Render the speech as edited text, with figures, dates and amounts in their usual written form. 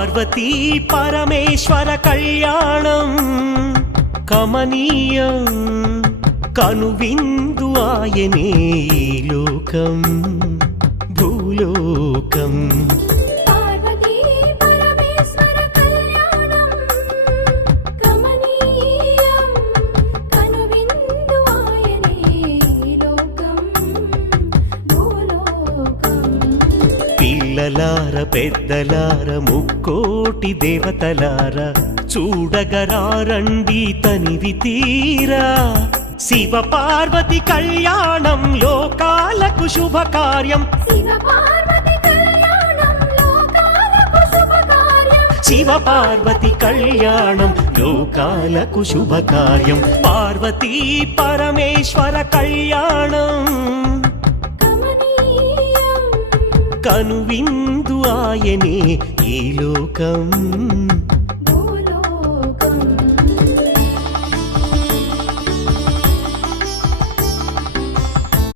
పార్వతీ పరమేశ్వర కళ్యాణం కమనీయం కనువిందు ఆయనే ఈ లోకం భూలోకం పార్వతీ పరమేశ్వర కళ్యాణం కమనీయం కనువిందు ఆయనే ఈ లోకం భూలోకం. పిల్లలార పెద్దలార ముక్కోటి దేవతలార చూడగరారండి తనివి తీరా శివ పార్వతి కళ్యాణం లోకాలకు శుభకార్యం శివ పార్వతి కళ్యాణం లోకాలకు శుభకార్యం. శివ పార్వతి కళ్యాణం లోకాలకు శుభకార్యం పార్వతీ పరమేశ్వర కళ్యాణం కమనీయం కనువిందు ఆయనే ఈ లోకం